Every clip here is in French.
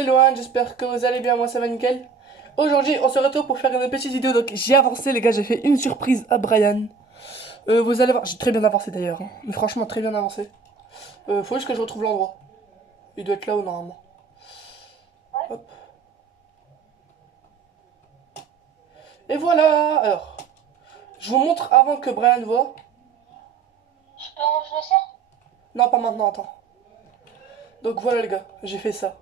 c'est Lohan, j'espère que vous allez bien, moi ça va nickel. Aujourd'hui, on se retrouve pour faire une petite vidéo, donc j'ai avancé les gars, j'ai fait une surprise à Brian. Vous allez voir, j'ai très bien avancé d'ailleurs, hein. Mais franchement très bien avancé. Faut juste que je retrouve l'endroit. Il doit être là-haut normalement. Hop. Et voilà, alors, je vous montre avant que Brian voit. Je le sers. Non, pas maintenant, attends. Donc voilà les gars, j'ai fait ça.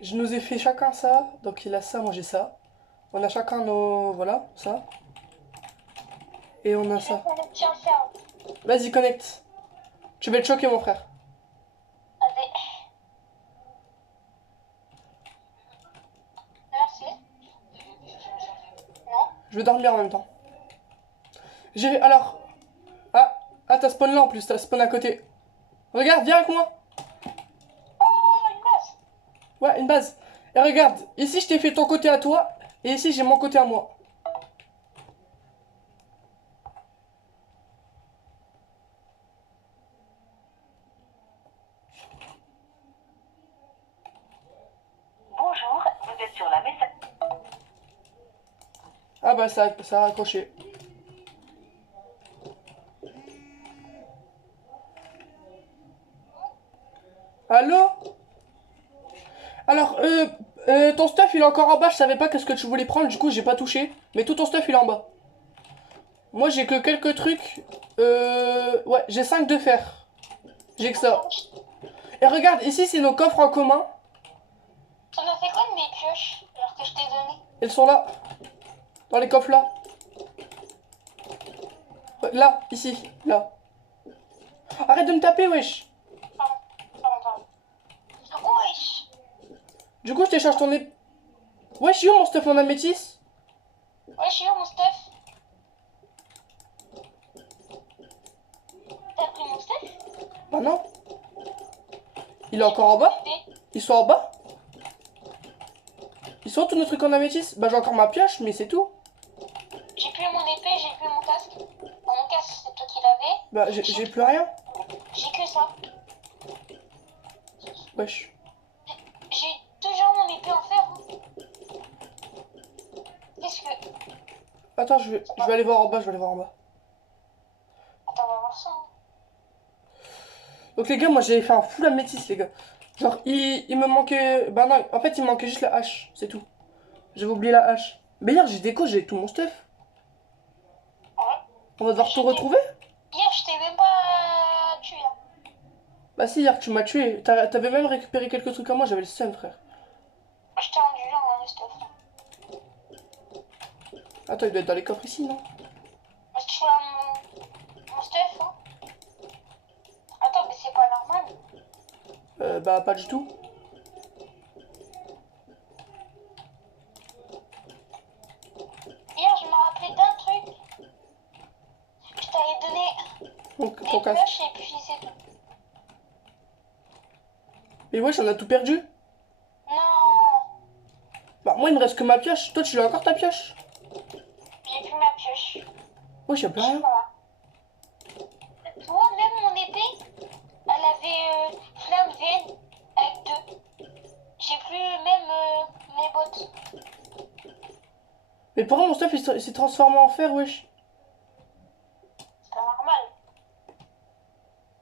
Je nous ai fait chacun ça, donc il a ça, moi j'ai ça. On a chacun nos... voilà, ça. Et on a Je vais ça. connecter un serveur. Vas-y, connecte. Tu vas te choquer mon frère. Allez. Merci. Non. Je vais dormir en même temps. J'ai... Alors... Ah, t'as spawn là en plus, t'as spawn à côté. Regarde, viens avec moi. Oh, une base. Ouais, une base. Et regarde, ici je t'ai fait ton côté à toi, et ici j'ai mon côté à moi. Bonjour, vous êtes sur la messagerie. Ah bah ça a accroché. Allô? Alors, ton stuff il est encore en bas, je savais pas qu'est-ce que tu voulais prendre, du coup j'ai pas touché. Mais tout ton stuff il est en bas. Moi j'ai que quelques trucs. Ouais, j'ai 5 de fer. J'ai que ça. Et regarde, ici c'est nos coffres en commun. Ça m'a fait quoi de mes pioches alors que je t'ai donné? Elles sont là. Dans les coffres là. Là, ici, là. Arrête de me taper, wesh. Pardon. Wesh. Du coup, je t'échange ton ép... Wesh, yo mon stuff en améthyste. Wesh, yo mon stuff. T'as pris mon stuff? Bah non. Il est encore en bas. Ils sont en bas. Ils sont où tous nos trucs en améthyste? Bah j'ai encore ma pioche, mais c'est tout. J'ai plus mon épée, j'ai plus mon casque. Bon, mon casque, c'est toi qui l'avais. Bah j'ai plus rien. J'ai que ça. Wesh. J'ai toujours mon épée en fer. Qu'est-ce que... Attends, je vais aller voir en bas, je vais aller voir en bas. Attends, on va voir ça. Donc les gars, moi j'avais fait un full améthyste, les gars. Genre, il me manquait... Bah non, en fait il me manquait juste la hache, c'est tout. J'avais oublié la hache. Mais hier j'ai déco, j'ai tout mon stuff. Ouais. On va devoir tout retrouver? Hier, je t'ai même pas tué. Hein. Bah si, hier tu m'as tué. T'avais même récupéré quelques trucs à moi, j'avais le seum, frère. Je t'ai rendu là, mon stuff. Attends, il doit être dans les coffres ici, non? Parce que je suis là, mon stuff. Hein. Attends, mais c'est pas normal. Bah pas du tout. Hier, je me rappelais d'un truc. Je t'avais donné Donc des ton casque. pioches et puis c'est tout. Mais wesh, on a tout perdu. Non, Bah moi il me reste que ma pioche. Toi tu l'as encore ta pioche? j'ai plus ma pioche. Wesh, y'a plus rien. Voilà. Toi, même mon épée, elle avait flamme VN avec 2. J'ai plus même mes bottes. Mais pourquoi mon stuff il s'est transformé en fer, wesh? C'est pas normal.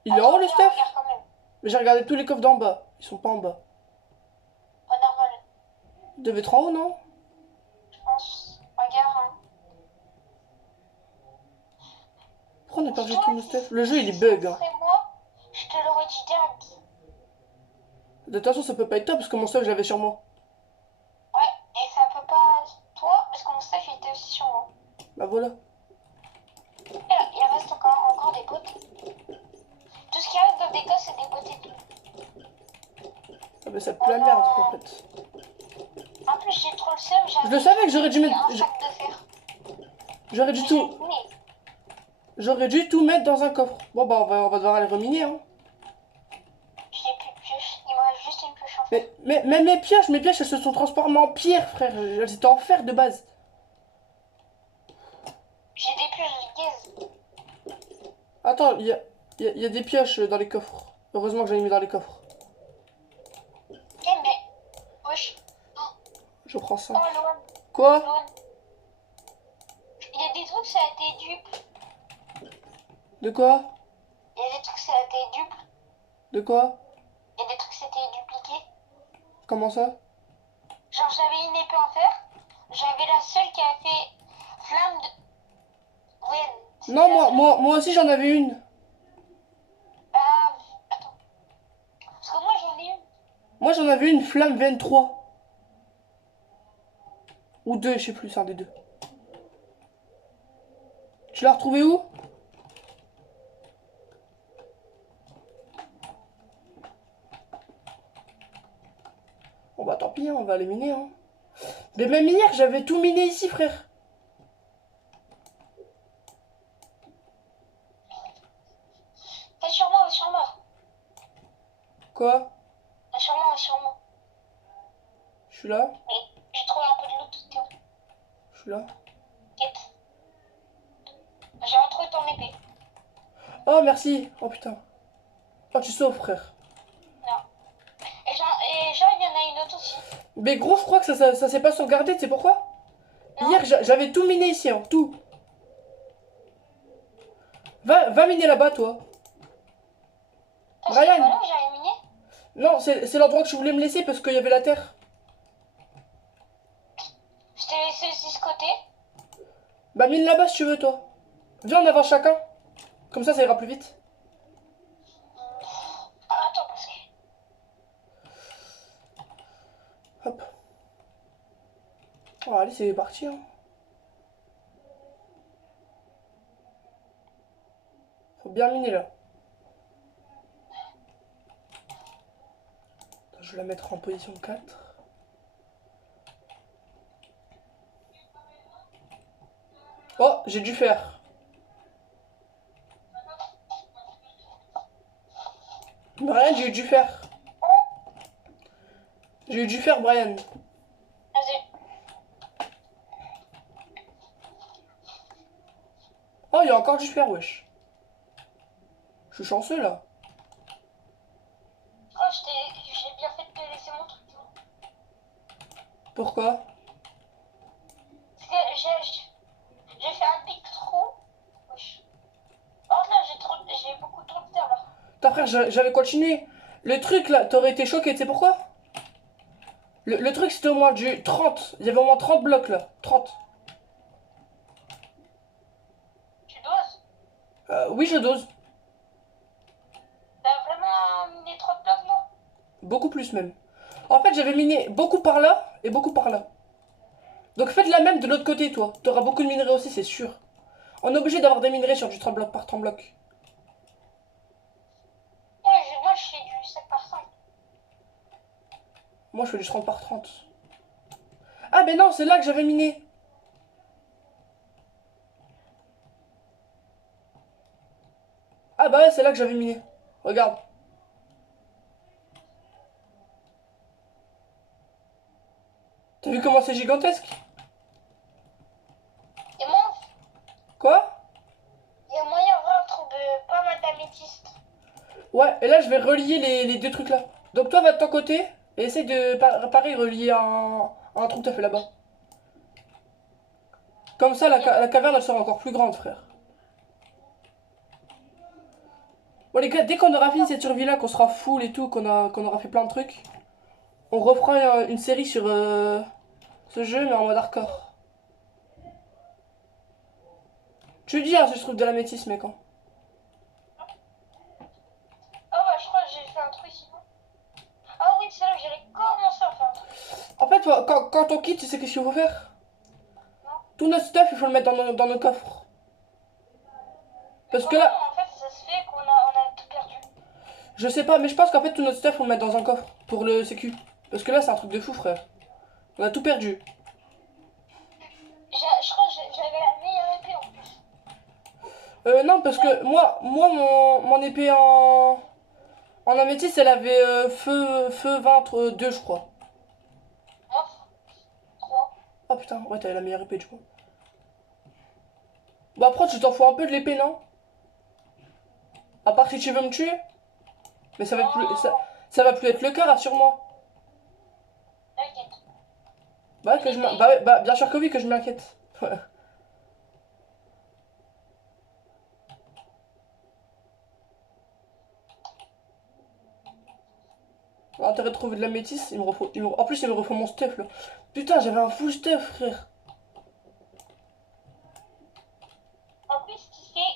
Il est en haut le Attends, stuff? regarde quand même. Mais j'ai regardé tous les coffres d'en bas. Ils sont pas en bas. Pas normal, Ils devaient être en haut, non? je pense. Regarde. Hein. Pourquoi on a perdu Toi, tout mon stuff? Le jeu il est si bug, ça hein. serait moi, je te l'aurais dit direct. De toute façon ça peut pas être toi parce que mon stuff j'avais sur moi. Ouais, et ça peut pas toi, parce que mon stuff il était aussi sur moi. Bah voilà. Et là, il reste encore des bottes. Tout ce qui reste dans des coffres, c'est des bottes et tout. Ah bah ça pue la merde en fait. En plus, j'ai trop le seum, Je le savais que j'aurais dû mettre... un sac de fer. J'aurais dû tout... Mais J'aurais dû tout mettre dans un coffre. Bon bah on va devoir aller reminer, hein. j'ai plus de pioche. Il me reste juste une pioche en fait. Mais mes pioches elles se sont transformées en pierre, frère. Elles étaient en fer de base. J'ai des pioches de gaz. Attends, il y a des pioches dans les coffres. Heureusement que j'en ai mis dans les coffres. Ok, mais Je prends Oh, 5. Loan, Quoi? Loan. Il y a des trucs, ça a été dupe. De quoi? Il y a des trucs, ça a été dupe. De quoi? Il y a des trucs, c'était dupliqué. Comment ça? Genre, j'avais une épée en fer. J'avais la seule qui a fait flamme de. Ouais. c'était Non, la seule. moi aussi j'en avais une. Ah, attends. Parce que moi, j'en ai une. Moi j'en avais une flamme 23. Ou 2, je sais plus, c'est un des deux. Tu l'as retrouvé où? Bon bah tant pis, hein, on va les miner. Hein. Mais même hier, j'avais tout miné ici, frère. Va sur moi, va sur moi. Quoi? Va sur moi, va sur moi. Je suis là? Mais j'ai trouvé un peu de loot, Théo. Je suis là. Quête. J'ai retrouvé ton épée. Oh merci. Oh putain. Oh tu sauves, frère. Non. Et genre, il y en a une autre aussi. Mais gros, je crois que ça s'est pas sauvegardé, tu sais pourquoi? Non. Hier, j'avais tout miné ici, hein, tout. Va miner là-bas, toi. Toi, Ryan. c'est pas là où j'avais miné? Non, c'est l'endroit que je voulais me laisser parce qu'il y avait la terre. Je t'ai laissé aussi ce côté. Bah mine là-bas si tu veux, toi. Viens, on avance chacun. Comme ça ira plus vite. Ah, attends, parce que. Hop. Oh, allez, c'est parti. Hein. Faut bien miner là. Attends, je vais la mettre en position 4. Oh, j'ai dû faire. Brian, j'ai eu dû faire. J'ai eu dû faire, Brian. Vas-y. Oh, il y a encore du fer, wesh. Je suis chanceux là. Oh, j'ai bien fait de te laisser mon truc. Pourquoi? Parce que j'ai fait un pic trop. Wesh. Oh là, j'ai beaucoup trop de terre là. Putain, frère, j'avais continué. Le truc là, t'aurais été choqué, tu sais pourquoi? Le truc c'était au moins du 30. Il y avait au moins 30 blocs là. 30. Tu doses? Oui, je dose. T'as vraiment miné trop de blocs là? Beaucoup plus même. En fait, j'avais miné beaucoup par là et beaucoup par là. Donc faites la même de l'autre côté, toi. T'auras beaucoup de minerais aussi, c'est sûr. On est obligé d'avoir des minerais sur du 30 blocs par 30 blocs. Ouais, moi je fais du 5 par 5. Moi, je fais du 30 par 30. Ah, ben non, c'est là que j'avais miné. Ah, bah ouais, c'est là que j'avais miné. Regarde. T'as vu comment c'est gigantesque? Et moi, Quoi? il y a moyen en vrai de trouver pas mal d'améthystes. Ouais, et là, je vais relier les deux trucs là. Donc toi, va de ton côté et essaye de, pareil, relier un trou que t'as fait là-bas. Comme ça, la caverne, elle sera encore plus grande, frère. Bon, les gars, dès qu'on aura fini cette survie là, qu'on sera full et tout, qu'on aura fait plein de trucs, on reprend une série sur ce jeu, mais en mode hardcore. Tu dis, hein, si je trouve de la métisse, mec. Hein. Ah ouais, je crois que j'ai fait un truc ici. Ah oui, c'est là que j'allais commencer à faire un truc. En fait, toi, quand on quitte, tu sais qu'est-ce qu'il faut faire? Non. Tout notre stuff, il faut le mettre dans nos coffres. Parce que là, En fait, ça se fait qu'on a tout perdu. je sais pas, mais je pense qu'en fait, tout notre stuff, faut le mettre dans un coffre pour le sécu. Parce que là, c'est un truc de fou, frère. On a tout perdu. Je crois que j'avais la meilleure épée en plus. Non, parce que moi mon épée en améthyste, elle avait feu 22, je crois. Moi, 3. Oh putain, ouais, t'avais la meilleure épée, du coup. Bon, après, tu t'en fous un peu de l'épée, non? À part si tu veux me tuer. Mais ça va plus être le cas, rassure-moi. T'inquiète. Bah, que je m'in- bah, ouais, bah, bien sûr que oui, que je m'inquiète. Ouais. Intérêt de trouver de la métisse, en plus il me refait mon stuff là. Putain, j'avais un full stuff, frère. En plus, tu sais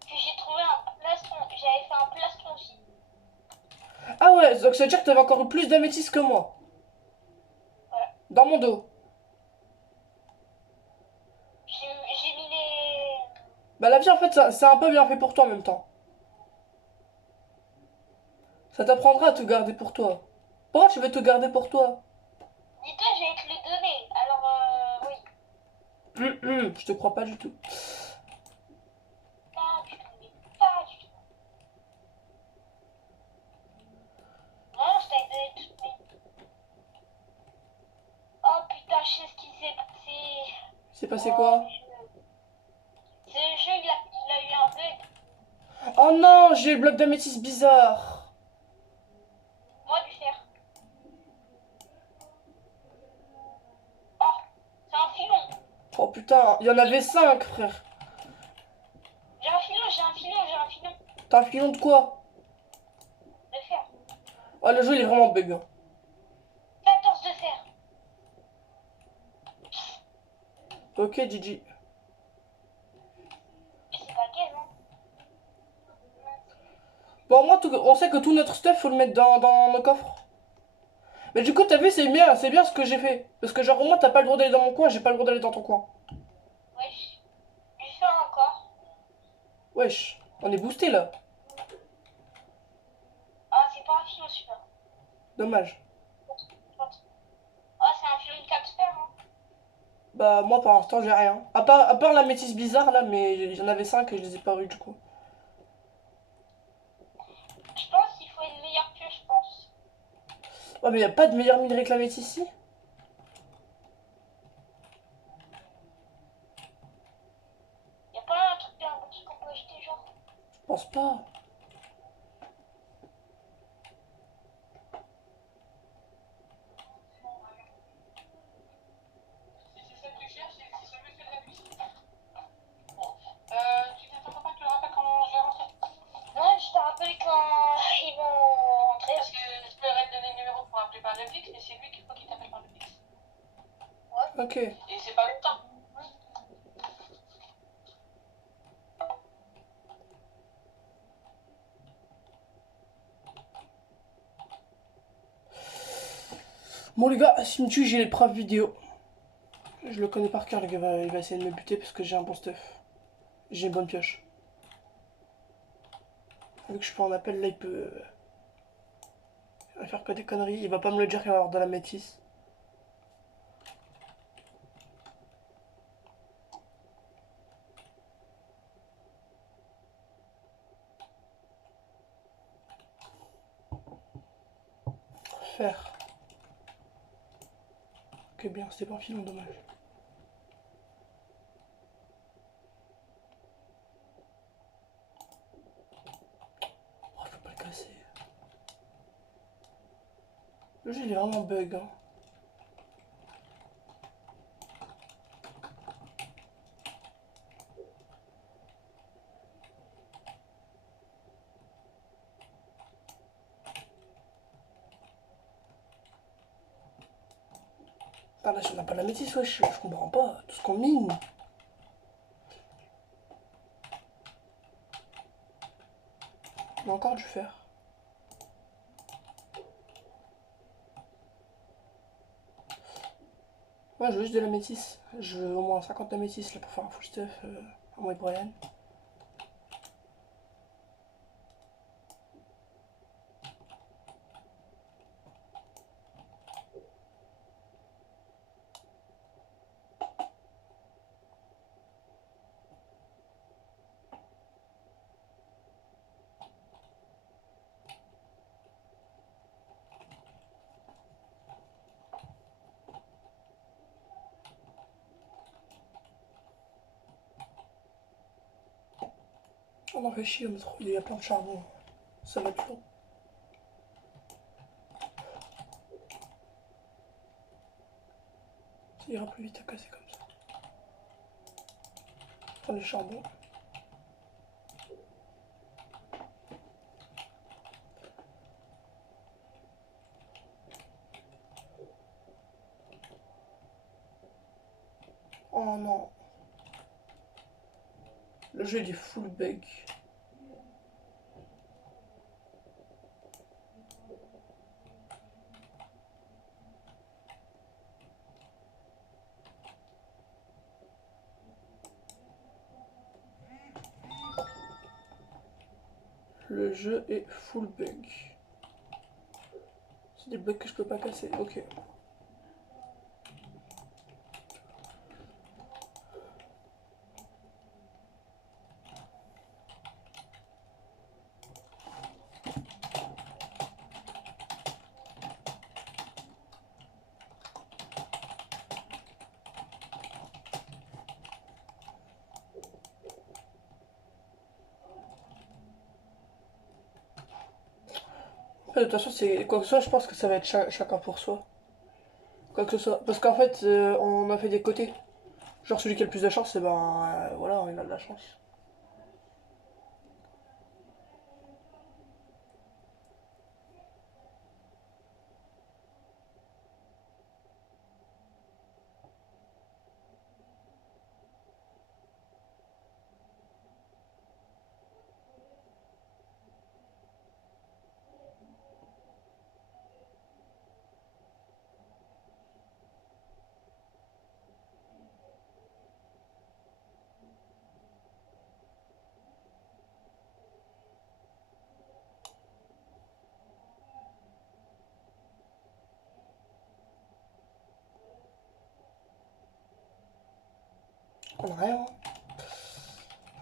que j'ai trouvé un plastron. J'avais fait un plastron aussi. Ah ouais, donc ça veut dire que t'avais encore eu plus d'améthyste que moi. Voilà. Dans mon dos. J'ai mis les... Bah la vie en fait, c'est un peu bien fait pour toi en même temps. Ça t'apprendra à te garder pour toi. Pourquoi tu veux te garder pour toi? Dis-toi, je vais te le donner. Alors, oui. Je te crois pas du tout. Pas du tout, mais pas du tout. Non, je t'avais donné toutes mes... Oh putain, je sais ce qui s'est passé. C'est passé Oh, quoi? ce jeu, il a eu un bug. Oh non, j'ai le bloc d'améthyste bizarre. Moi, du fer. Oh, c'est un filon. Oh putain, il y en avait 5 frère. J'ai un filon, j'ai un filon, j'ai un filon T'as un filon de quoi? de fer. Oh le jeu il est vraiment bug, hein. 14 de fer. Ok GG. Je sais pas quel, hein. Bon moi on sait que tout notre stuff faut le mettre dans nos coffres. Mais du coup t'as vu c'est bien ce que j'ai fait. Parce que genre au moins t'as pas le droit d'aller dans mon coin, j'ai pas le droit d'aller dans ton coin. Wesh. Du fer encore. Wesh, on est boosté là. Ah, c'est pas un filon, celui-là. Dommage. Ah, c'est un filon de 4 fer, hein. Bah moi pour l'instant j'ai rien. À part la métisse bizarre là, mais il y en avait 5 et je les ai pas eu du coup. Je pense qu'il faut une meilleure pioche, je pense. Ouais mais y a pas de meilleur minerai que la métisse ici. Y a pas un truc bien petit qu'on peut acheter, genre. Je pense pas. Non, je te rappelle quand ils vont rentrer. Parce que je peux leur donner le numéro pour appeler par le fixe, mais c'est lui qu'il faut qu'il t'appelle par le fixe. Ok. Et c'est pas longtemps. Bon les gars, s'il me tue j'ai les preuves vidéo. Je le connais par cœur, le gars il va essayer de me buter parce que j'ai un bon stuff. J'ai une bonne pioche. Vu que je suis pas en appel, là il va faire que des conneries. Il va pas me le dire qu'il va avoir de la métisse. Faire. Ok bien, c'était pas un filon, dommage. Oh, je peux pas le casser. Le jeu il est vraiment bug, hein. Ah là, on a pas la métisse, wesh, je comprends pas. Tout ce qu'on mine. On a encore du fer. Moi, je veux juste de la métisse. Je veux au moins 50 de métisse là pour faire un full stuff à moi et Brian. On en fait chier, il y a plein de charbon. Ça va être long. Ça ira plus vite à casser comme ça. Prendre le charbon. Oh non. Le jeu il est full bug. Le jeu est full bug. C'est des bugs que je peux pas casser. Ok. De toute façon, c'est quoi que ce soit, je pense que ça va être chacun pour soi. Quoi que ce soit. Parce qu'en fait, on a fait des côtés. Genre celui qui a le plus de chance, et ben voilà, il a de la chance. On a rien. Hein.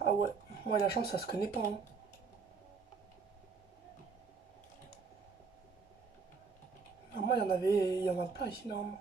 Ah ouais, moi la chance, ça se connaît pas. Hein. Ah, moi, il y en a plein ici, normalement.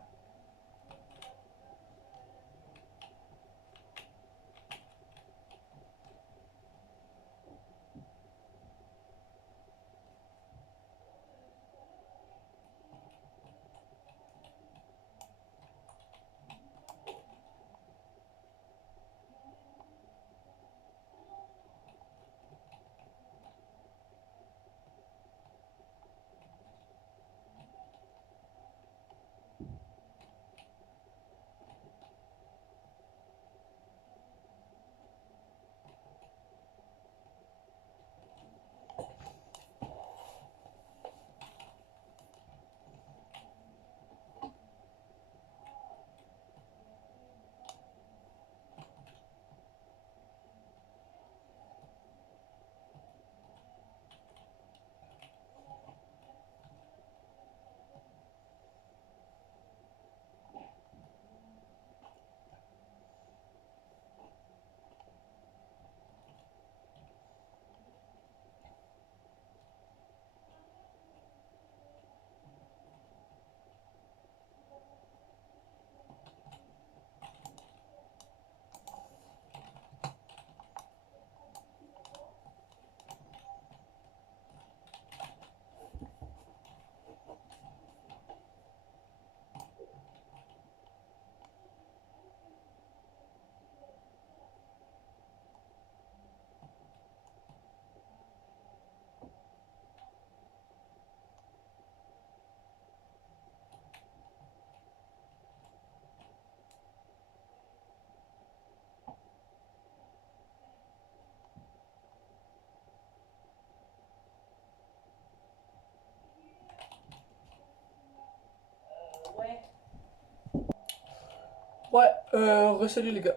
Ouais, salut les gars.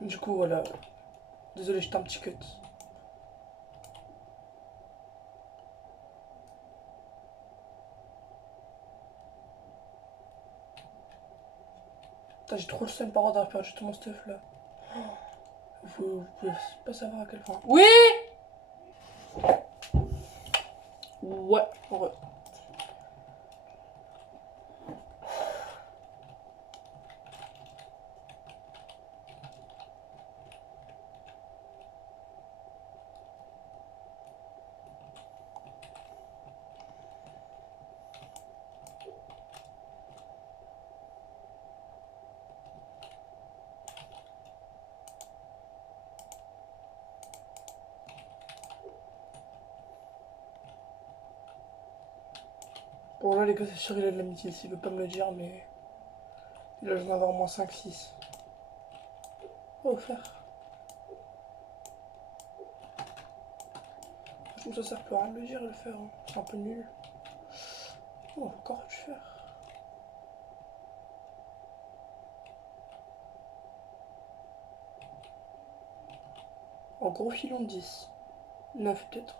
Du coup, voilà. Désolé, j'étais un petit cut. Putain, j'ai trop le seum par d'avoir perdu tout mon stuff là. Vous pouvez pas savoir à quel point. Oui. Ouais, ouais. Bon là les gars c'est sûr il a de l'amitié, il veut pas me le dire mais... Il a j'en avoir au moins 5-6. Oh faire. Ça sert plus à rien de le dire et le faire, hein. C'est un peu nul. Oh encore du fer. En gros filon de 10. 9 peut-être.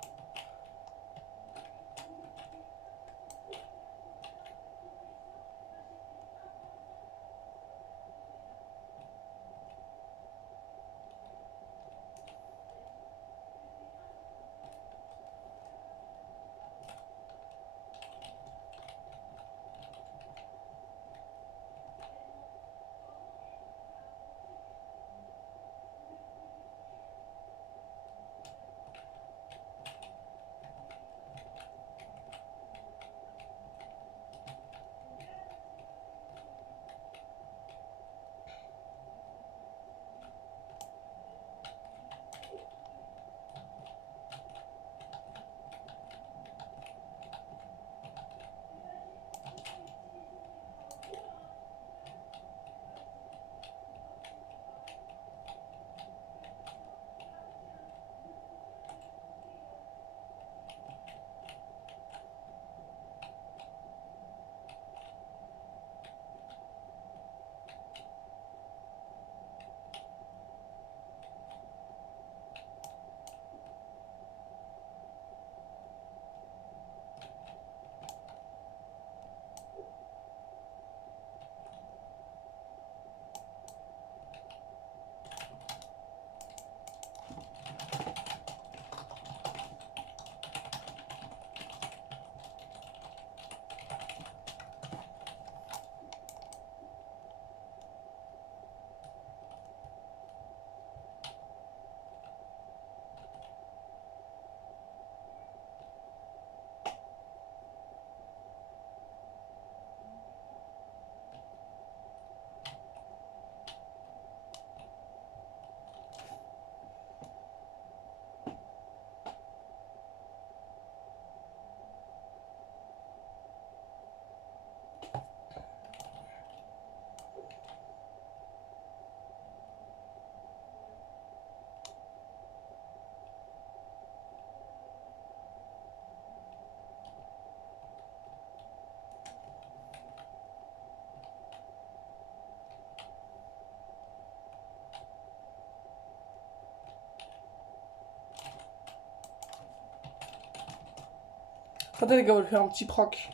Attendez les gars, on va lui faire un petit proc.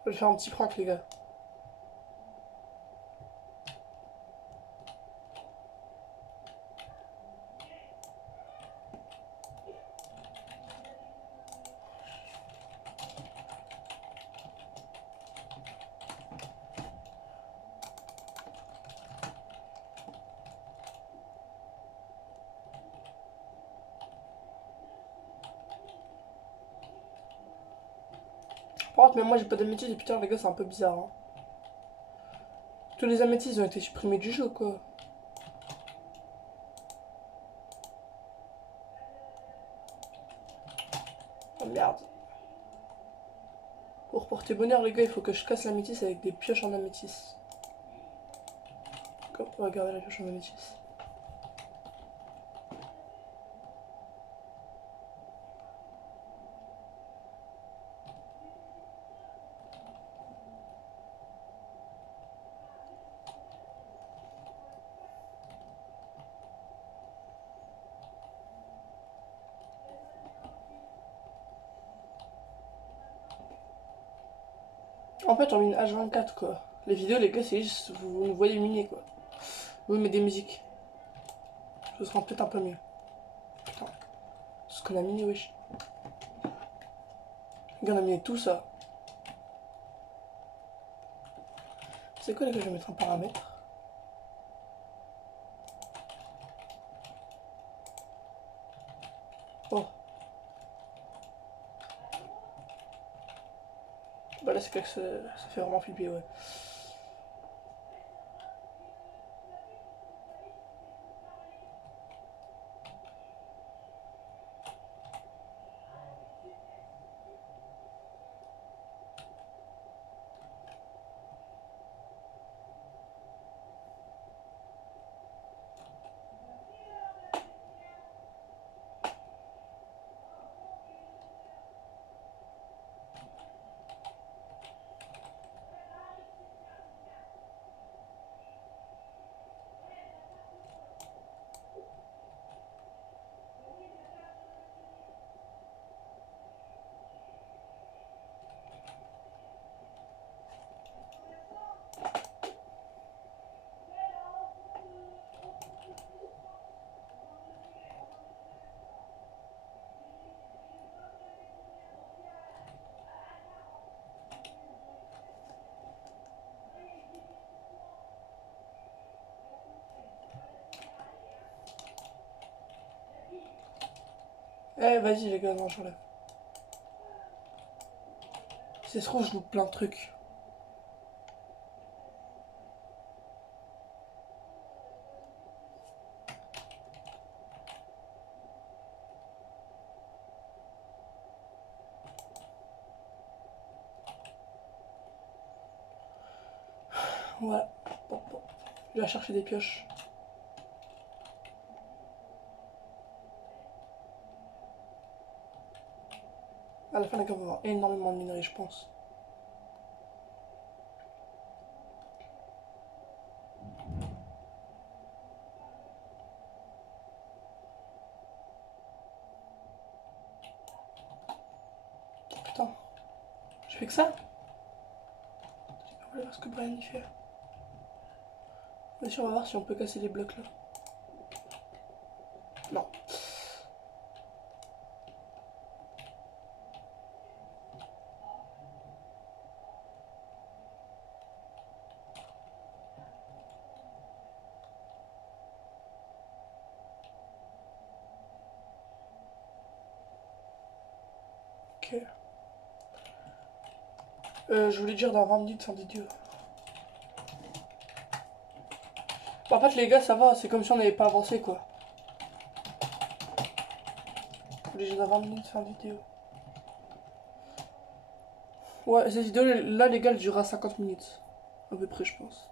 On va lui faire un petit proc les gars. Par contre, mais moi j'ai pas d'améthyste et putain les gars c'est un peu bizarre. Hein. Tous les améthystes ont été supprimés du jeu quoi. Oh merde. Pour porter bonheur les gars il faut que je casse l'améthyste avec des pioches en améthyste. On va garder la pioche en améthyste. En fait, j'ai mis une H24 quoi. Les vidéos, les gars, c'est juste vous nous voyez miner quoi. Vous mettez des musiques. Ce sera peut-être un peu mieux. Putain. Ce qu'on a miné, wesh. Les gars, on a miné tout ça. C'est quoi les gars, je vais mettre un paramètre. Oh. Bah là c'est que ça fait vraiment flipper, ouais. Eh vas-y les gars, non j'enlève. C'est trop, je loupe plein de trucs. Voilà. Bon, bon. Je vais chercher des pioches. À la fin, les gars, on va avoir énormément de minerais, je pense. Putain. Je fais que ça? On va voir ce que Brian y fait. Bien sûr, on va voir si on peut casser les blocs là. Non. Ok. Je voulais dire dans 20 minutes sans vidéo. Bon, en fait, les gars, ça va, c'est comme si on n'avait pas avancé quoi. Je voulais dire dans 20 minutes sans vidéo. Ouais, cette vidéo là, les gars, elle durera 50 minutes. À peu près, je pense.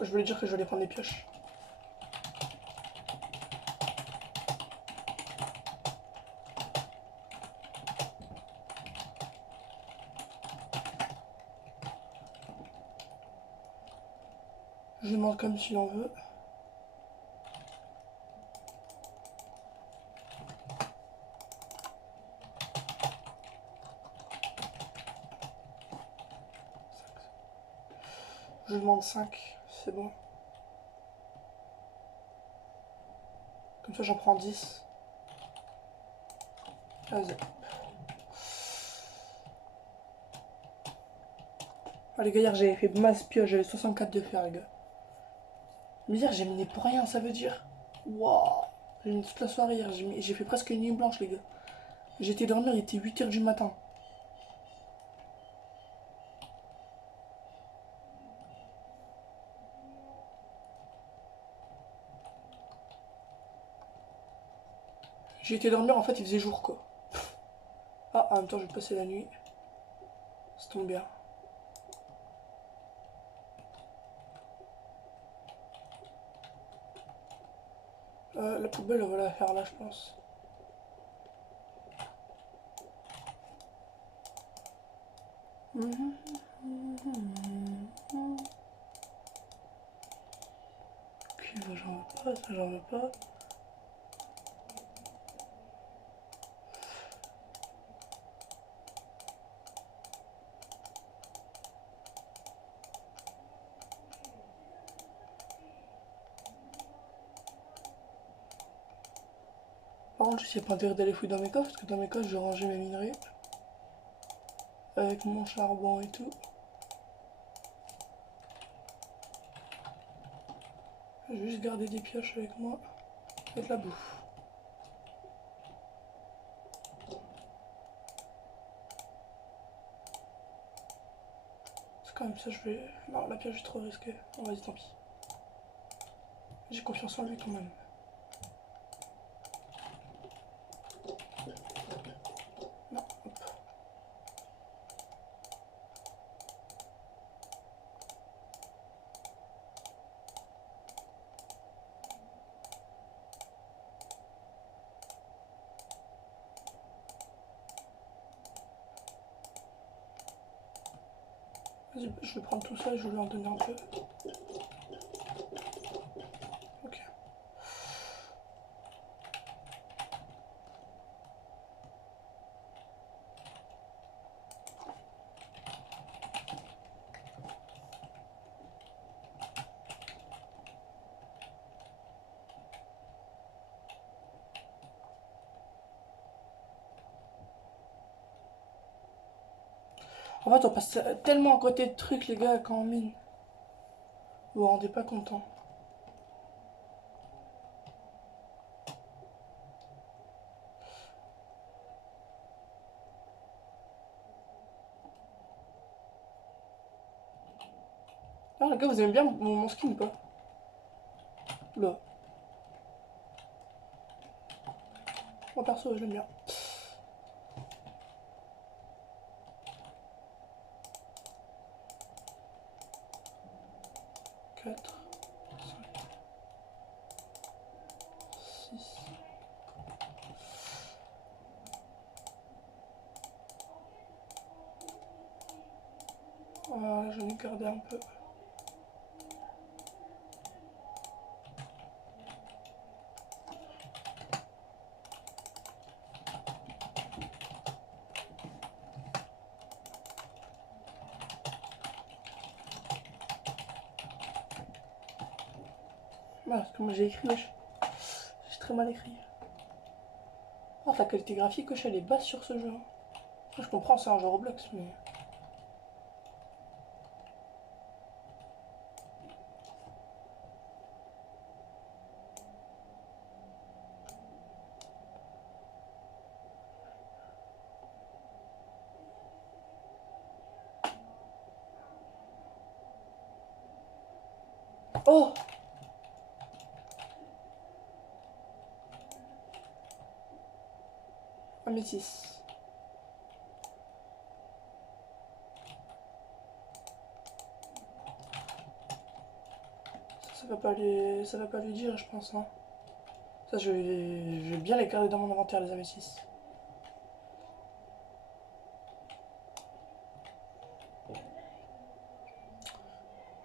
Je voulais dire que je vais aller prendre les pioches. Je demande comme s'il en veut. Je demande 5, c'est bon. Comme ça j'en prends 10. Vas-y. Ah les gars, hier j'avais fait masse pioche, j'avais 64 de fer les gars. Mais hier j'ai miné pour rien, ça veut dire. Waouh. J'ai miné toute la soirée hier, j'ai fait presque une nuit blanche les gars. J'étais dormir, il était 8 h du matin. J'ai été dormir, en fait il faisait jour quoi. Ah, en même temps je vais passer la nuit. Ça tombe bien. La poubelle on va la faire là je pense. Puis j'en veux pas, ça j'en veux pas. Par contre, je sais pas intérêt d'aller fouiller dans mes coffres, parce que dans mes coffres, je vais ranger mes minerais. Avec mon charbon et tout. Je vais juste garder des pioches avec moi. Et de la bouffe. Quand même ça je vais... Non, la pioche est trop risquée. Oh, vas-y, tant pis. J'ai confiance en lui quand même. Non, hop. Vas-y, je vais prendre tout ça et je vais lui en donner un peu. Ok. En fait, on passe tellement à côté de trucs, les gars, quand on mine. Vous vous rendez pas compte, hein. Ah, les gars, vous aimez bien mon skin ou pas? Là. Moi, perso, je l'aime bien. Quatre, 5, 6. Voilà, j'en ai gardé un peu. Voilà, c'est comme j'ai écrit, wesh. J'ai très mal écrit. Oh, la qualité graphique, wesh, elle est basse sur ce jeu. Hein. Après, je comprends, c'est un jeu Roblox, mais... Oh! Un métis. Ça va pas lui dire, je pense, hein. Ça, je vais bien les garder dans mon inventaire, les améthystes.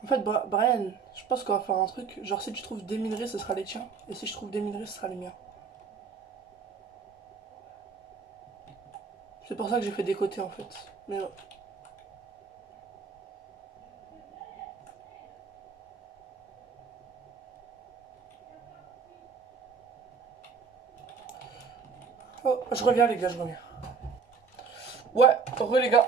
En fait, Brian, je pense qu'on va faire un truc. Genre, si tu trouves des minerais, ce sera les tiens. Et si je trouve des minerais, ce sera les miens. C'est pour ça que j'ai fait des côtés, en fait. Mais ouais. Oh, je reviens, les gars, je reviens. Ouais, les gars.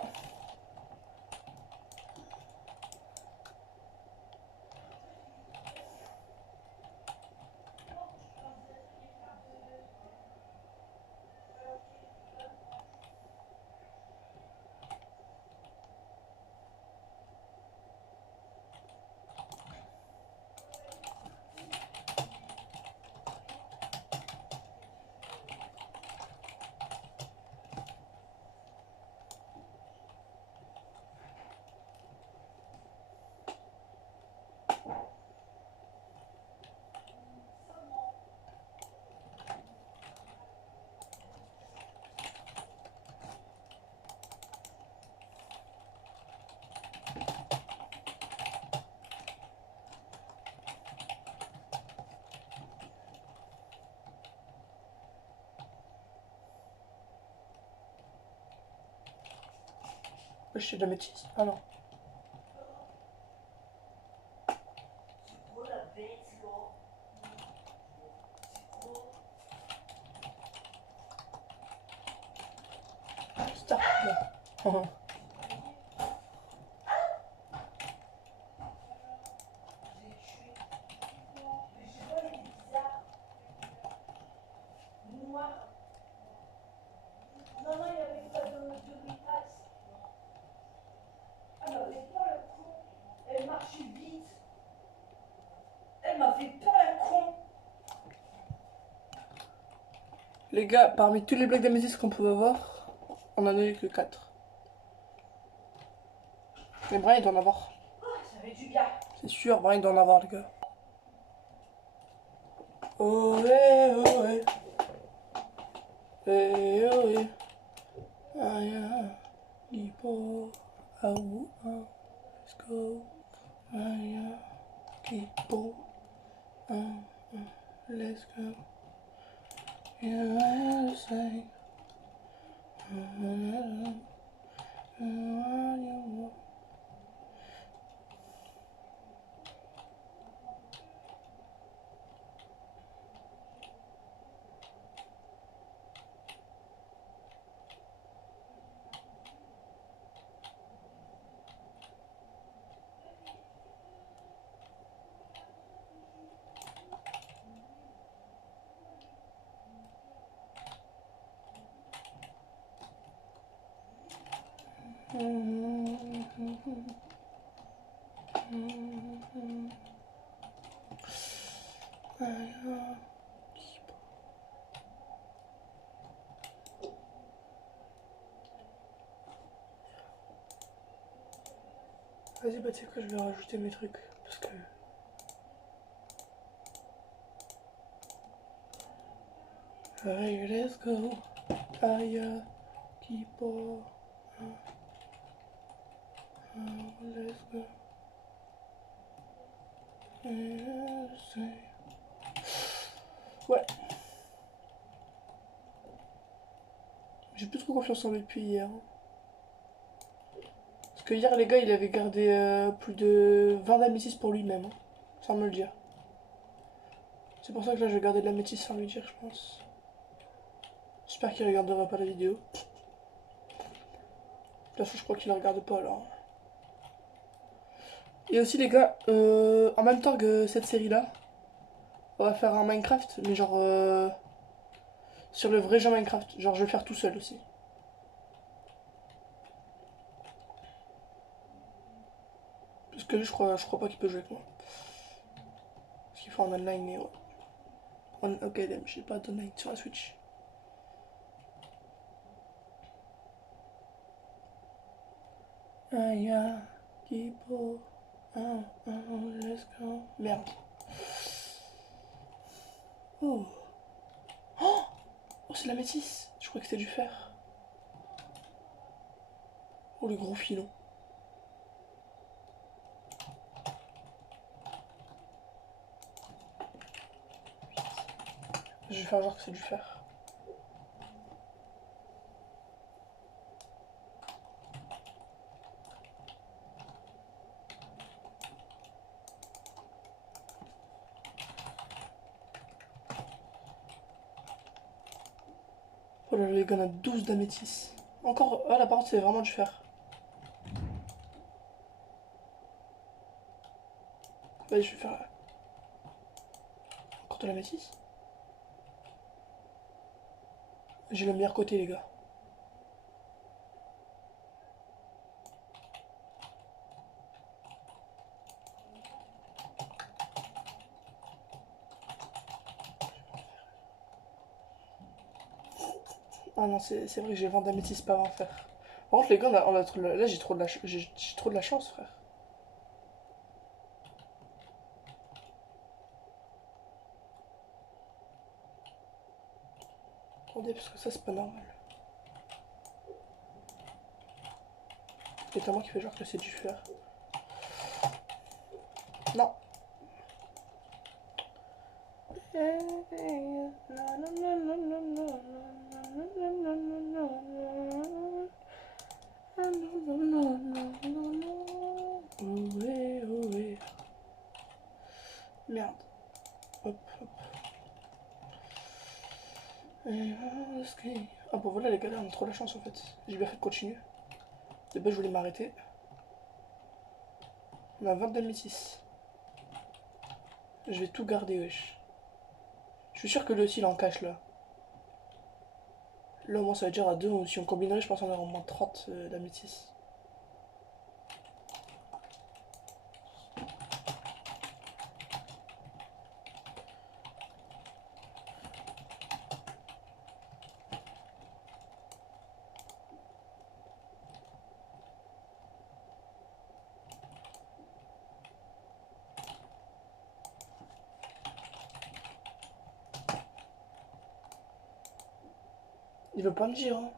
Je suis de la métisse. Ah non. Start. Là. Les gars, parmi tous les blocs d'améthyste qu'on peut avoir, on en a eu que 4. Mais Brian, il doit en avoir. Ça fait du bien. C'est sûr, Brian, il doit en avoir, les gars. Oh, ouais, oh, ouais. Eh, oh, ouais. Aïe, hippo. Ah, ouh, ah. Let's go. Aïe, hippo. Ah, ah. Let's go. You have to say. Vas-y, bah tu sais quoi, je vais rajouter mes trucs. Parce que... Allez, let's go. Aïe, hippo. Let's go. Ouais. J'ai plus trop confiance en lui depuis hier. Parce que hier, les gars, il avait gardé plus de 20 d'améthyste pour lui-même. Sans me le dire. C'est pour ça que là, je vais garder de l'améthyste sans lui dire, je pense. J'espère qu'il regardera pas la vidéo. De toute façon, je crois qu'il ne regarde pas alors. Et aussi, les gars, en même temps que cette série-là, on va faire un Minecraft, mais genre sur le vrai jeu Minecraft. Genre, je vais le faire tout seul aussi. Parce que lui, je crois pas qu'il peut jouer avec moi. Parce qu'il faut en online, mais ouais. Ok, j'ai pas d'online sur la Switch. Aïe, hippo. Let's go. Merde. Oh. Oh, c'est la métisse. Je croyais que c'était du fer. Oh, le gros filon. Je vais faire genre que c'est du fer. Oh là là, les gars, on a 12 d'améthyste. Encore, ah, la porte, c'est vraiment du fer. Vas-y, je vais faire. Encore de l'améthyste. J'ai le meilleur côté, les gars. Ah non, c'est vrai que j'ai 20 d'améthyste, pas 20 fer. Par contre, les gars, là, j'ai trop de la chance, frère. Attendez, parce que ça, c'est pas normal. C'est à moi qui fait genre que c'est du fer. Non. Ouais, ouais. Merde. Hop, hop. Ah bah voilà les gars, là, on a trop la chance en fait. J'ai bien fait de continuer. De base, je voulais m'arrêter. On a 20 d'améthyste. Je vais tout garder, wesh. Je suis sûr que lui aussi, il en cache là. Là, au moins, ça va dire à 2. Si on combinerait, je pense qu'on aurait au moins 30 d'améthyste. Il veut pas me dire, hein.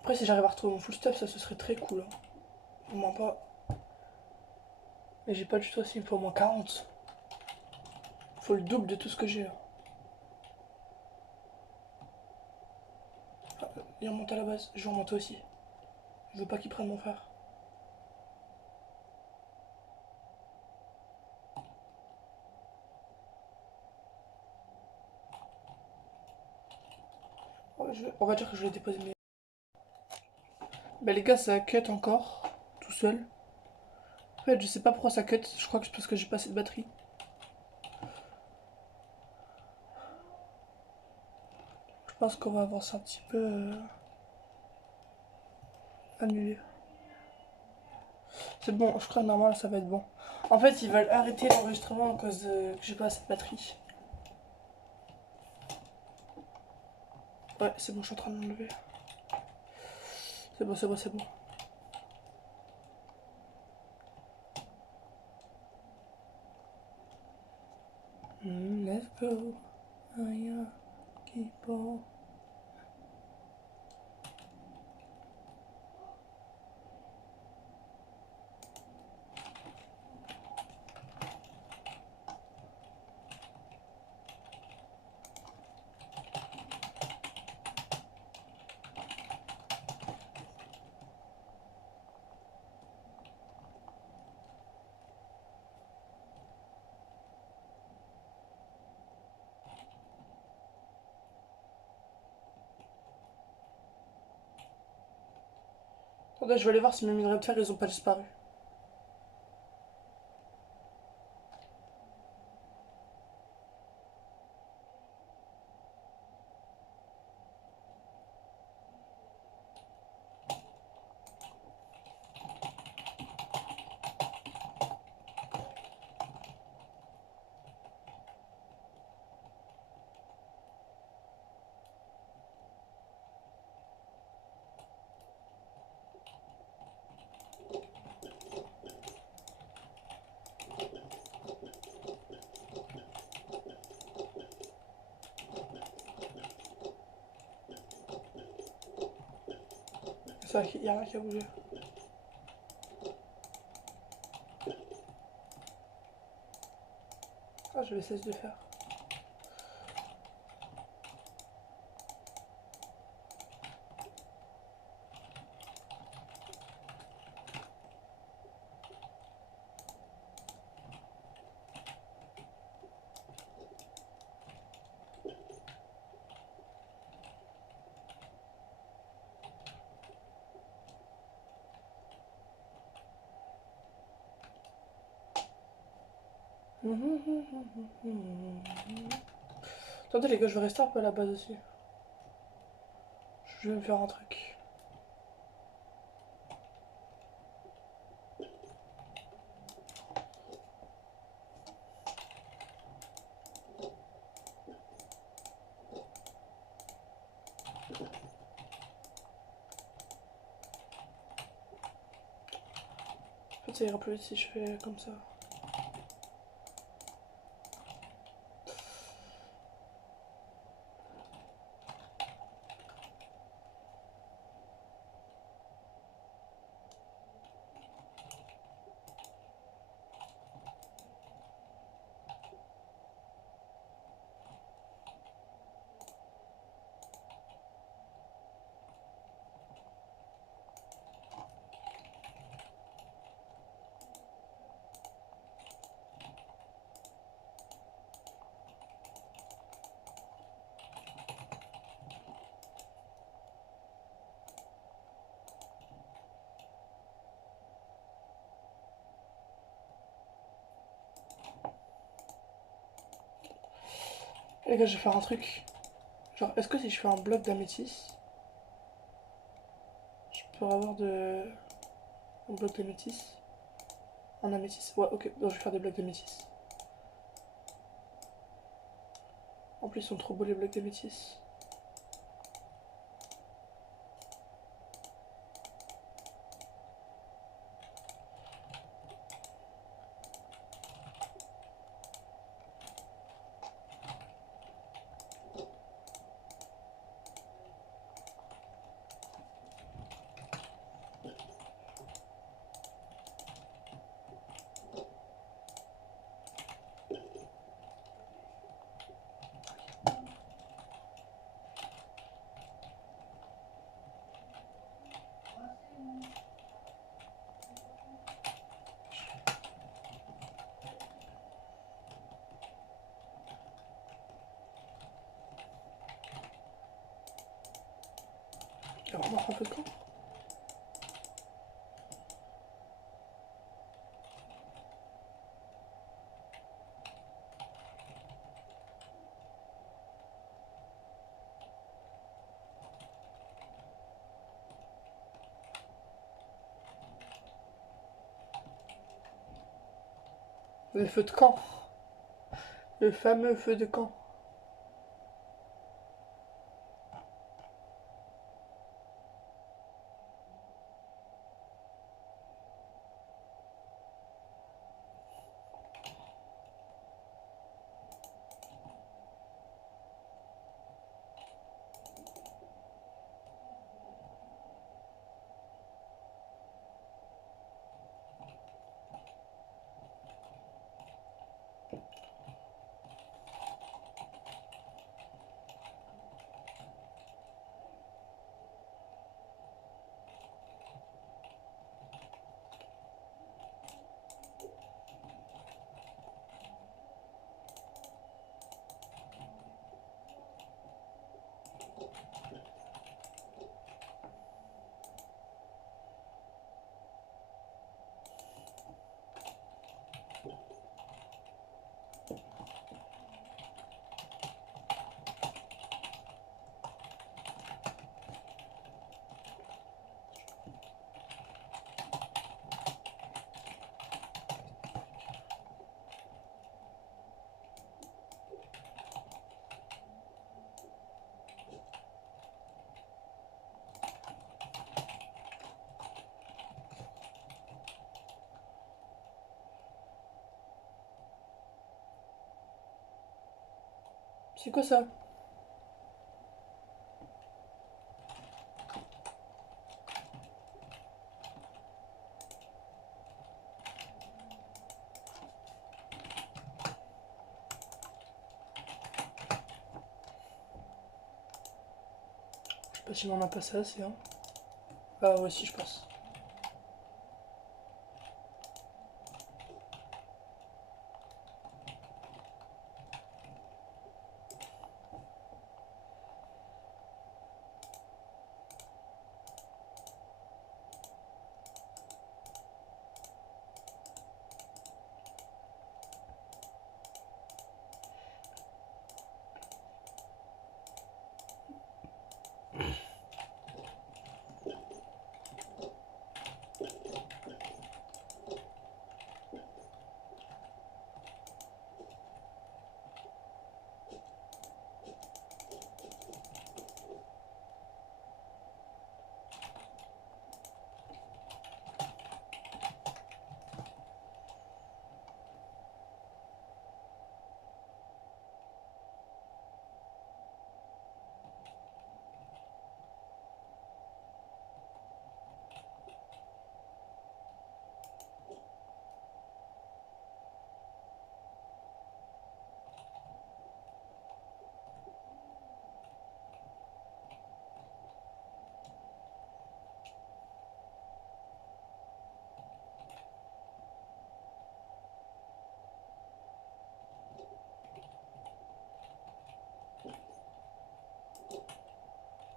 Après, si j'arrive à retrouver mon full stuff, ça ce serait très cool. Hein. Vraiment pas. Mais j'ai pas du tout assez, il me faut au moins 40. Il faut le double de tout ce que j'ai. Ah, il remonte à la base, je vais remonter aussi. Je veux pas qu'il prenne mon frère. Ouais, on va dire que je l'ai déposé. Mais... Bah les gars, ça cut encore, tout seul. En fait, je sais pas pourquoi ça cut, je crois que c'est parce que j'ai pas assez de batterie. Je pense qu'on va avancer un petit peu annulé. C'est bon, je crois que normalement ça va être bon. En fait, ils veulent arrêter l'enregistrement à cause que j'ai pas assez de batterie. Ouais, c'est bon, je suis en train de m'enlever. C'est bon, c'est bon, c'est bon. Let's go. Aya, keep on. Attendez, je vais aller voir si mes minerais de fer ils ont pas disparu. C'est vrai qu'il y a rien qui a bougé. Ah, je vais cesser de faire. Attendez les gars, je vais rester un peu à la base aussi. Je vais me faire un truc. En fait, ça ira plus vite si je fais comme ça. Les gars, je vais faire un truc. Genre, est-ce que si je fais un bloc d'améthyste, je peux avoir un bloc d'améthyste en améthyste? Ouais, ok, donc je vais faire des blocs d'améthyste. En plus, ils sont trop beaux les blocs d'améthyste. Il y a vraiment un feu de camp. Le feu de camp. Le fameux feu de camp. C'est quoi ça? Je sais pas si on en a passé assez, hein. Ah ouais, si, je pense.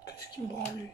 Qu'est-ce qui me branle, lui?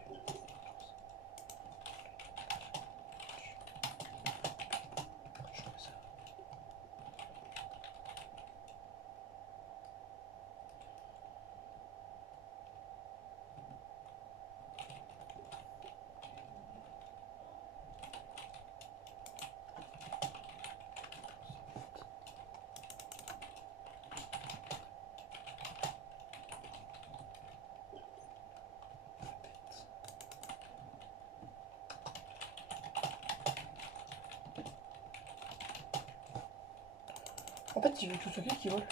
En fait, il veut tout ce qui vole.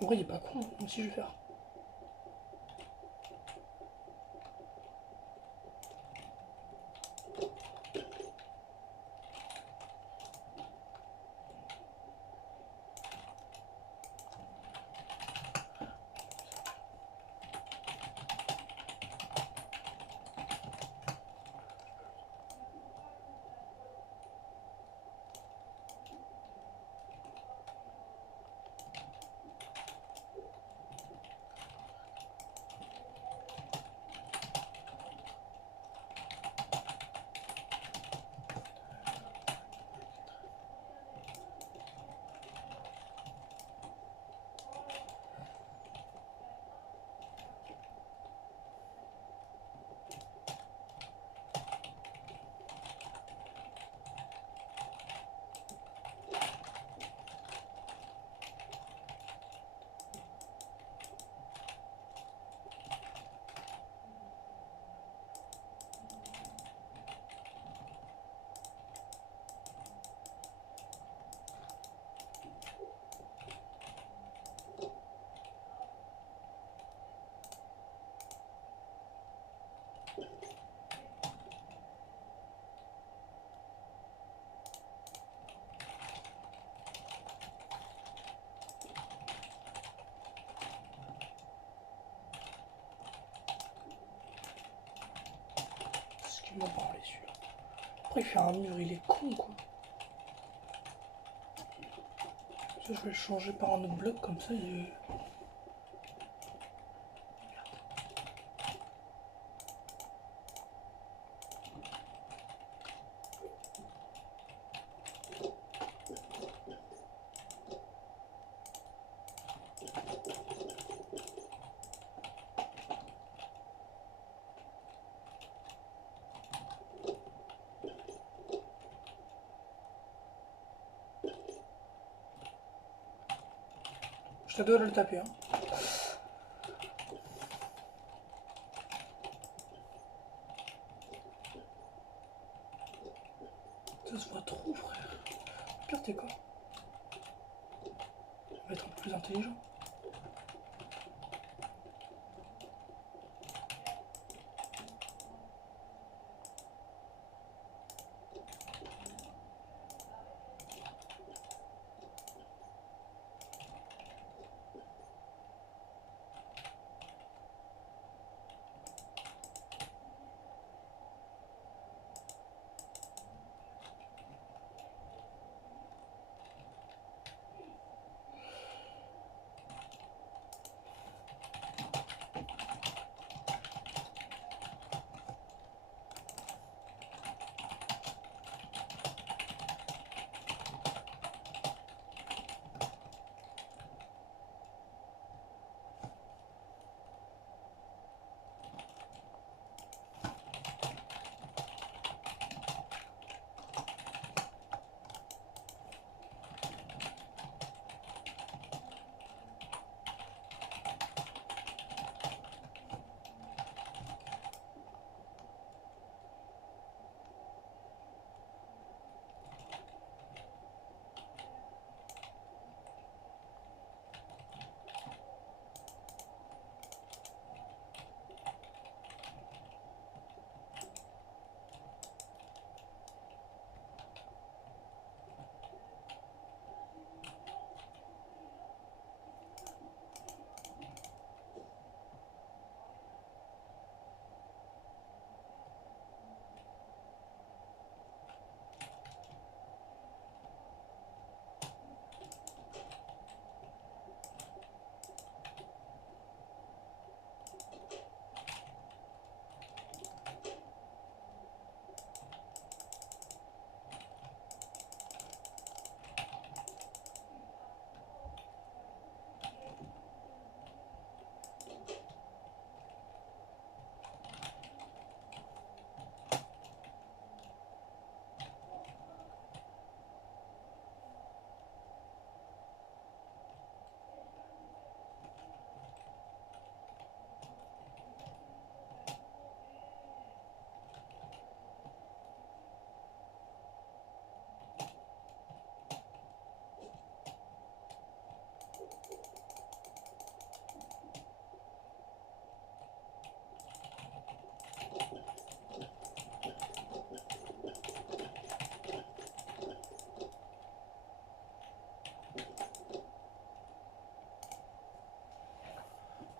En vrai, il est pas con, moi aussi je vais faire. Pourquoi il fait un mur? Il est con quoi. Ça, je vais le changer par un autre bloc comme ça. Je te dois le taper. Hein. Ça se voit trop, frère. Pire, t'es quoi? On va être un peu plus intelligent.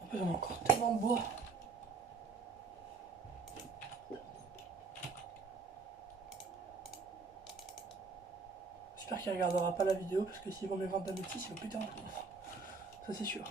En fait, on a encore tellement de bois. J'espère qu'il regardera pas la vidéo parce que s'il voit mes ventes d'améthyste, il va péter un plomb. Ça c'est sûr.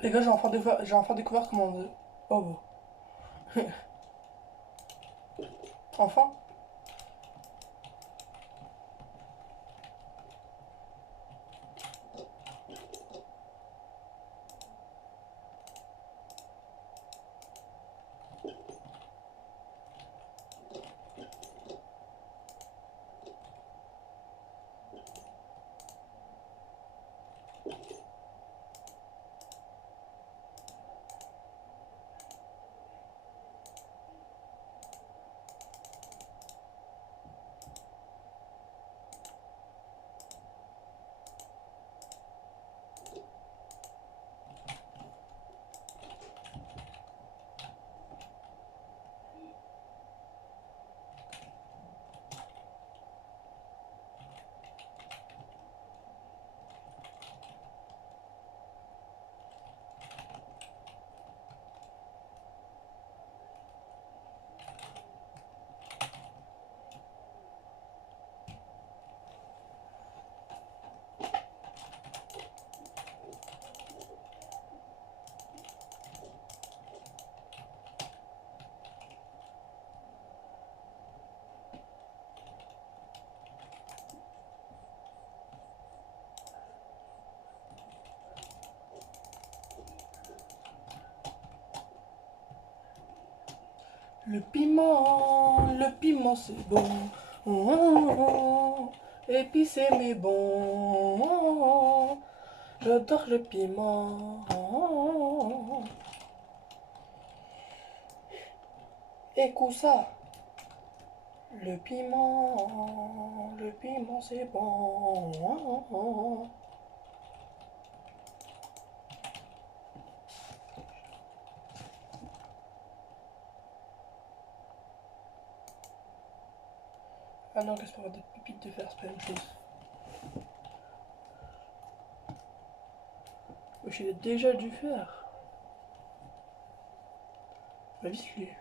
Les gars, j'ai enfin découvert comment on... Oh bon. Enfin. Le piment c'est bon. Oh, oh, oh. Épicé mais bon. J'adore le piment. Oh, oh, oh. Écoute ça. Le piment c'est bon. Oh, oh, oh. Ah non, qu'est-ce qu'on va des pépites de fer, c'est pas la même chose. J'ai déjà dû faire. Ma vie, je l'ai.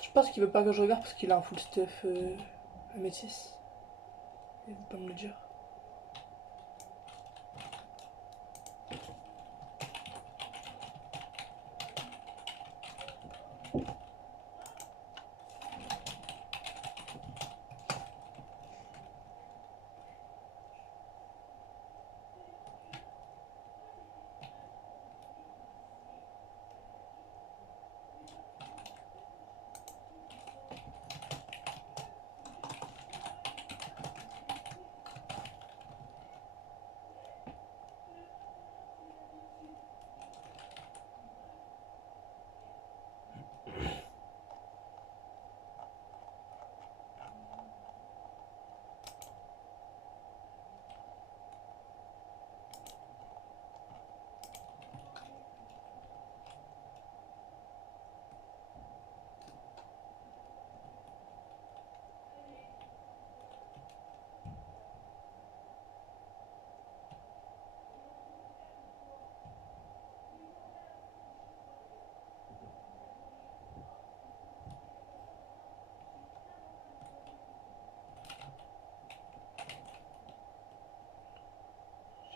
Je pense qu'il veut pas que je regarde parce qu'il a un full stuff métis. Il veut pas me le dire.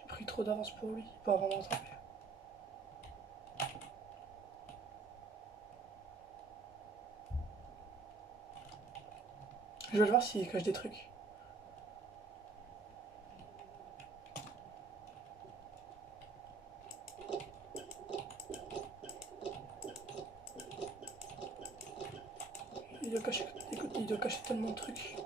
J'ai pris trop d'avance pour lui. Il peut avoir mon attraper. Je vais le voir s'il cache des trucs. Il doit cacher tellement de trucs.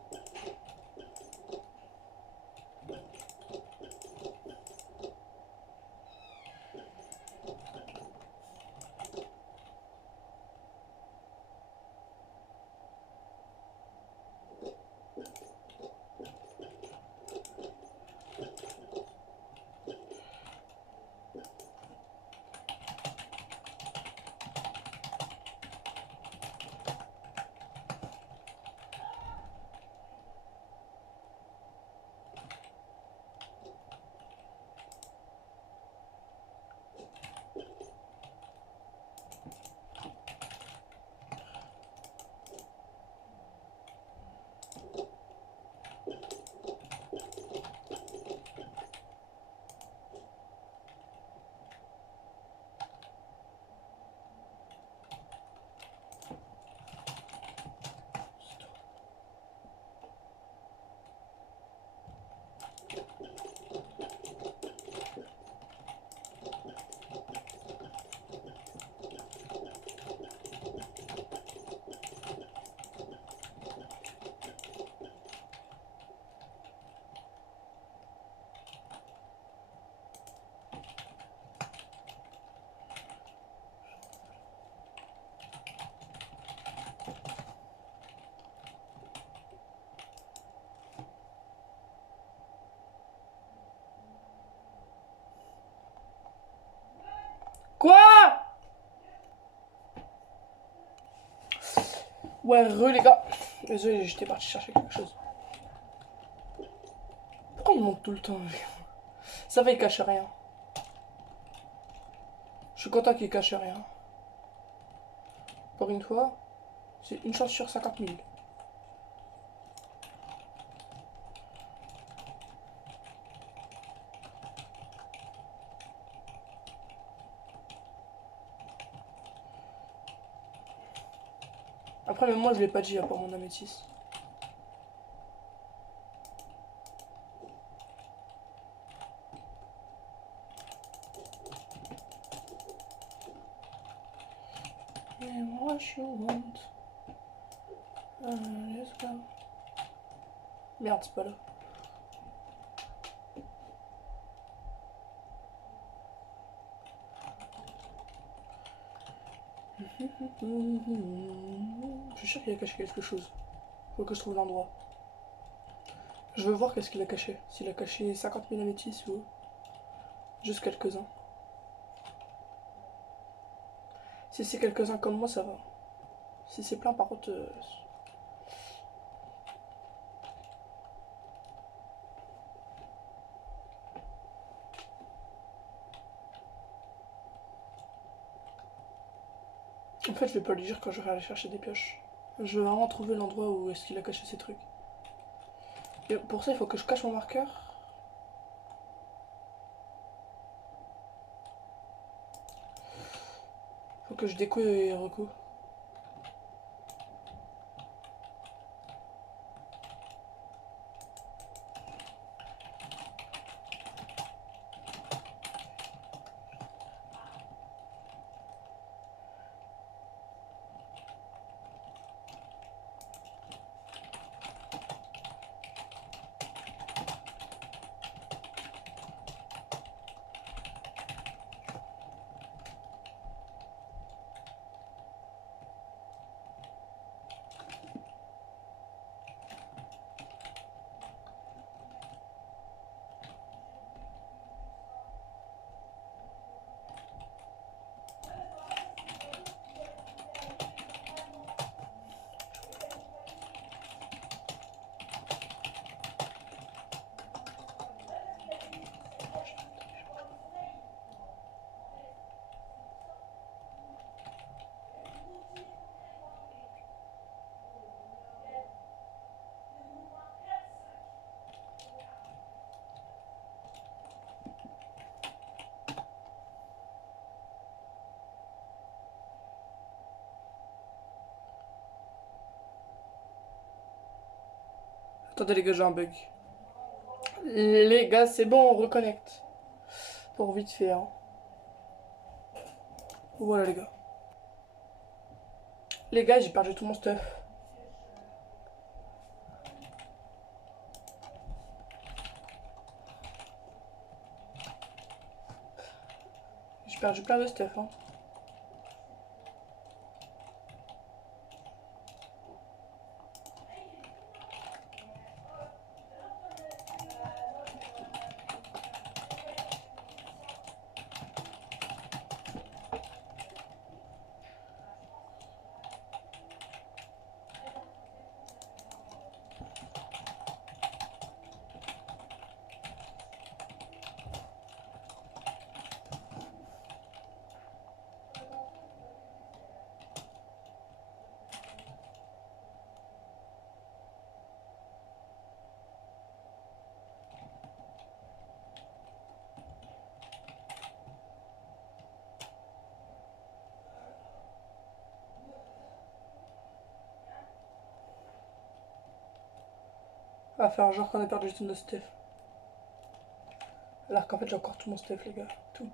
Ouais, les gars. Désolé, j'étais parti chercher quelque chose. Pourquoi il monte tout le temps? Ça va, il cache rien. Je suis content qu'il cache rien. Pour une fois, c'est une chance sur 50 000. Après, même moi, je l'ai pas dit à part mon améthyste. And what you want. Let's go. Merde, c'est pas là. Je suis sûr qu'il a caché quelque chose. Faut que je trouve l'endroit. Je veux voir qu'est-ce qu'il a caché. S'il a caché 50 000 améthystes ou juste quelques-uns. Si c'est quelques-uns comme moi, ça va. Si c'est plein, par contre... En fait, je vais pas lui dire quand je vais aller chercher des pioches. Je veux vraiment trouver l'endroit où est-ce qu'il a caché ses trucs. Et pour ça, il faut que je cache mon marqueur. Faut que je découille et recoupe. Attendez les gars, j'ai un bug. Les gars, c'est bon, on reconnecte. Pour vite fait, hein. Voilà les gars. Les gars, j'ai perdu tout mon stuff. J'ai perdu plein de stuff, hein. À faire genre qu'on a perdu tout notre stuff. Alors qu'en fait j'ai encore tout mon stuff les gars. Tout.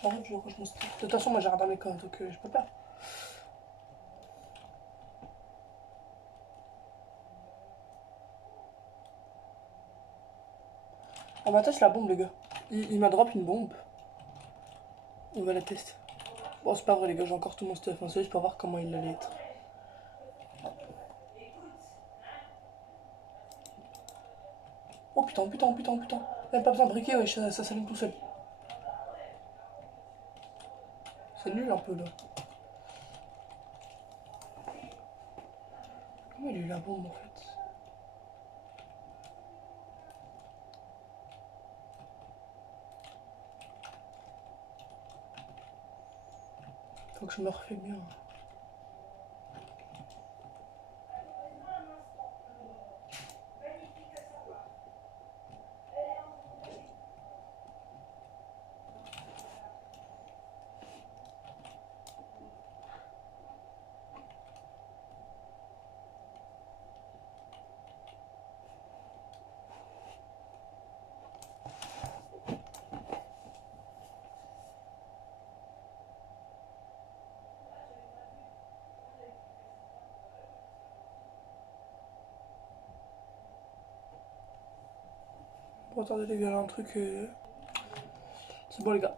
J'arrive, je range mon stuff. De toute façon moi j'ai rien dans mes coffres donc je peux pas. On va tester la bombe les gars. Il m'a drop une bombe. On va la tester. Bon, c'est pas vrai, les gars, j'ai encore tout mon stuff. C'est juste pour voir comment il allait être. Oh putain, putain, putain, putain. Même pas besoin de briquer, ouais, ça s'allume tout seul. C'est nul un peu là. Comment il a eu la bombe en fait? Faut que je me refais bien. Bon, attendez les gars, là, un truc... C'est bon les gars.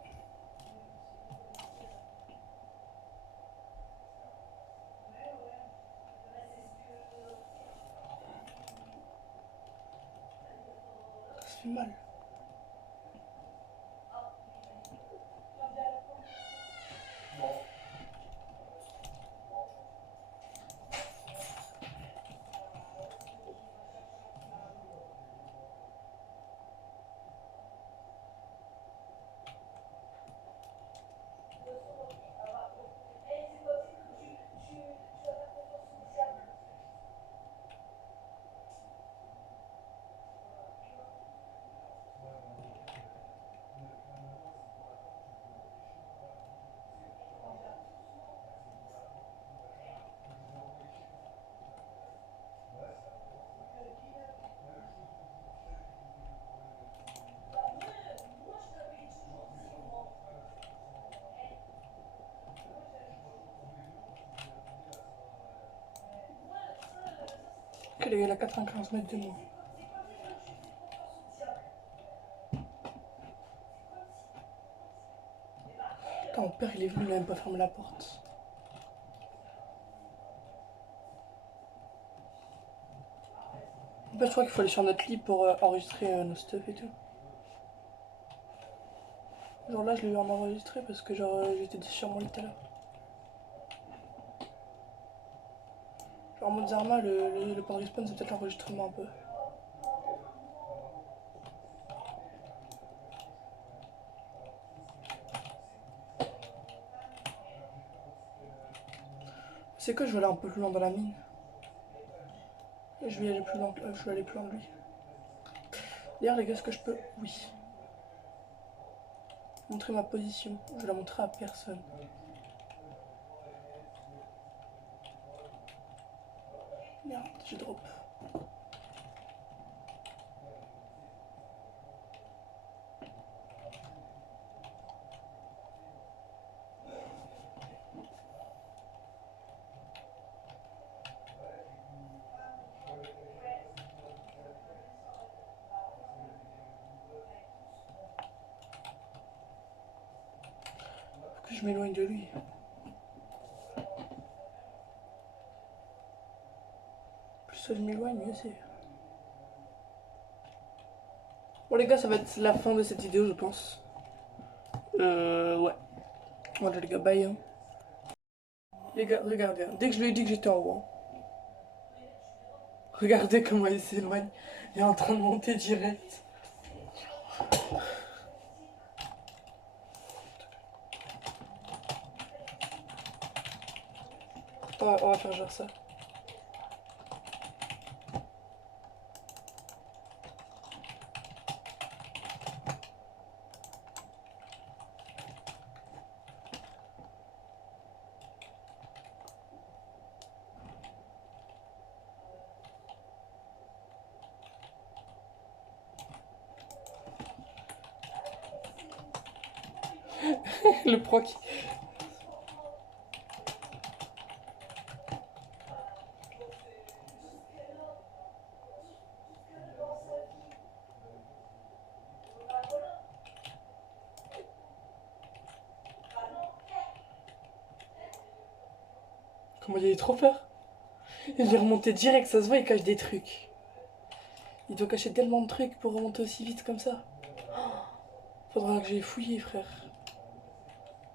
Ça fait mal. Ok les gars, il a 95 mètres de moi. Putain, mon père il est venu, il a même pas fermé la porte. En fait, je crois qu'il faut aller sur notre lit pour enregistrer nos stuff et tout. Genre là, je l'ai eu en enregistré parce que genre j'étais sur mon lit tout à l'heure. Genre en mode Zarma, le point de respawn, c'est peut-être l'enregistrement un peu. C'est que je vais aller un peu plus loin dans la mine. Et je vais aller plus loin, je vais aller plus loin de lui. D'ailleurs les gars, est-ce que je peux... Oui. Montrer ma position. Je vais la montrer à personne. Merde, j'ai drop. Faut que je m'éloigne de lui. Plus je m'éloigne, mieux c'est. Bon les gars, ça va être la fin de cette vidéo, je pense. Ouais. Voilà les gars, bye. Hein. Les gars, regardez. Hein. Dès que je lui ai dit que j'étais en haut. Hein. Regardez comment il s'éloigne. Il est en train de monter direct. On va faire genre ça. Le proc. Comment il a trop peur. Il est remonté direct, ça se voit, il cache des trucs. Il doit cacher tellement de trucs pour remonter aussi vite comme ça. Faudra que j'aille fouiller, frère.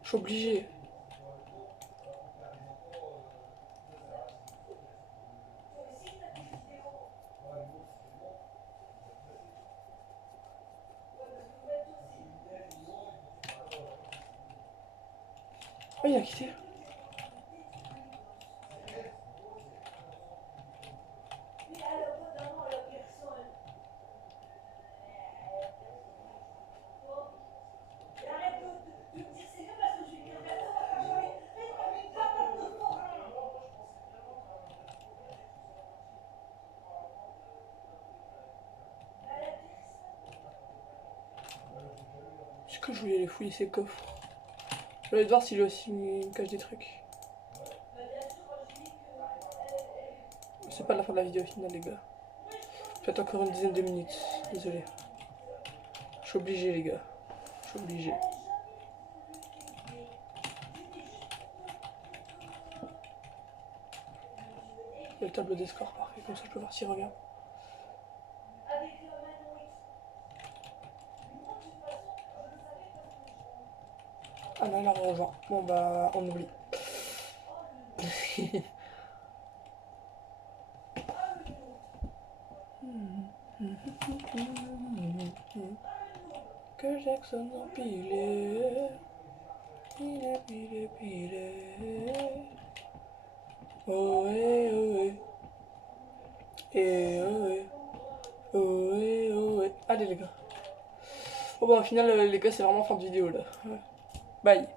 Je suis obligé. Oh, il a quitté. Est-ce que je voulais aller fouiller ses coffres? Je vais aller voir s'il a aussi il cache des trucs. C'est pas la fin de la vidéo finale, les gars. Faites encore une dizaine de minutes. Désolé. Je suis obligé, les gars. Je suis obligé. Il y a le tableau des scores, parfait. Comme ça, je peux voir s'il revient. Ah non, là, on rejoint. Bon, bah, on oublie. Que Jackson empilé. Il est pilé. Oh, eh, oh, eh. Eh, oh, eh. Oh, eh, oh, eh. Allez, les gars. Bon, bah, au final, les gars, c'est vraiment fin de vidéo, là. Bye.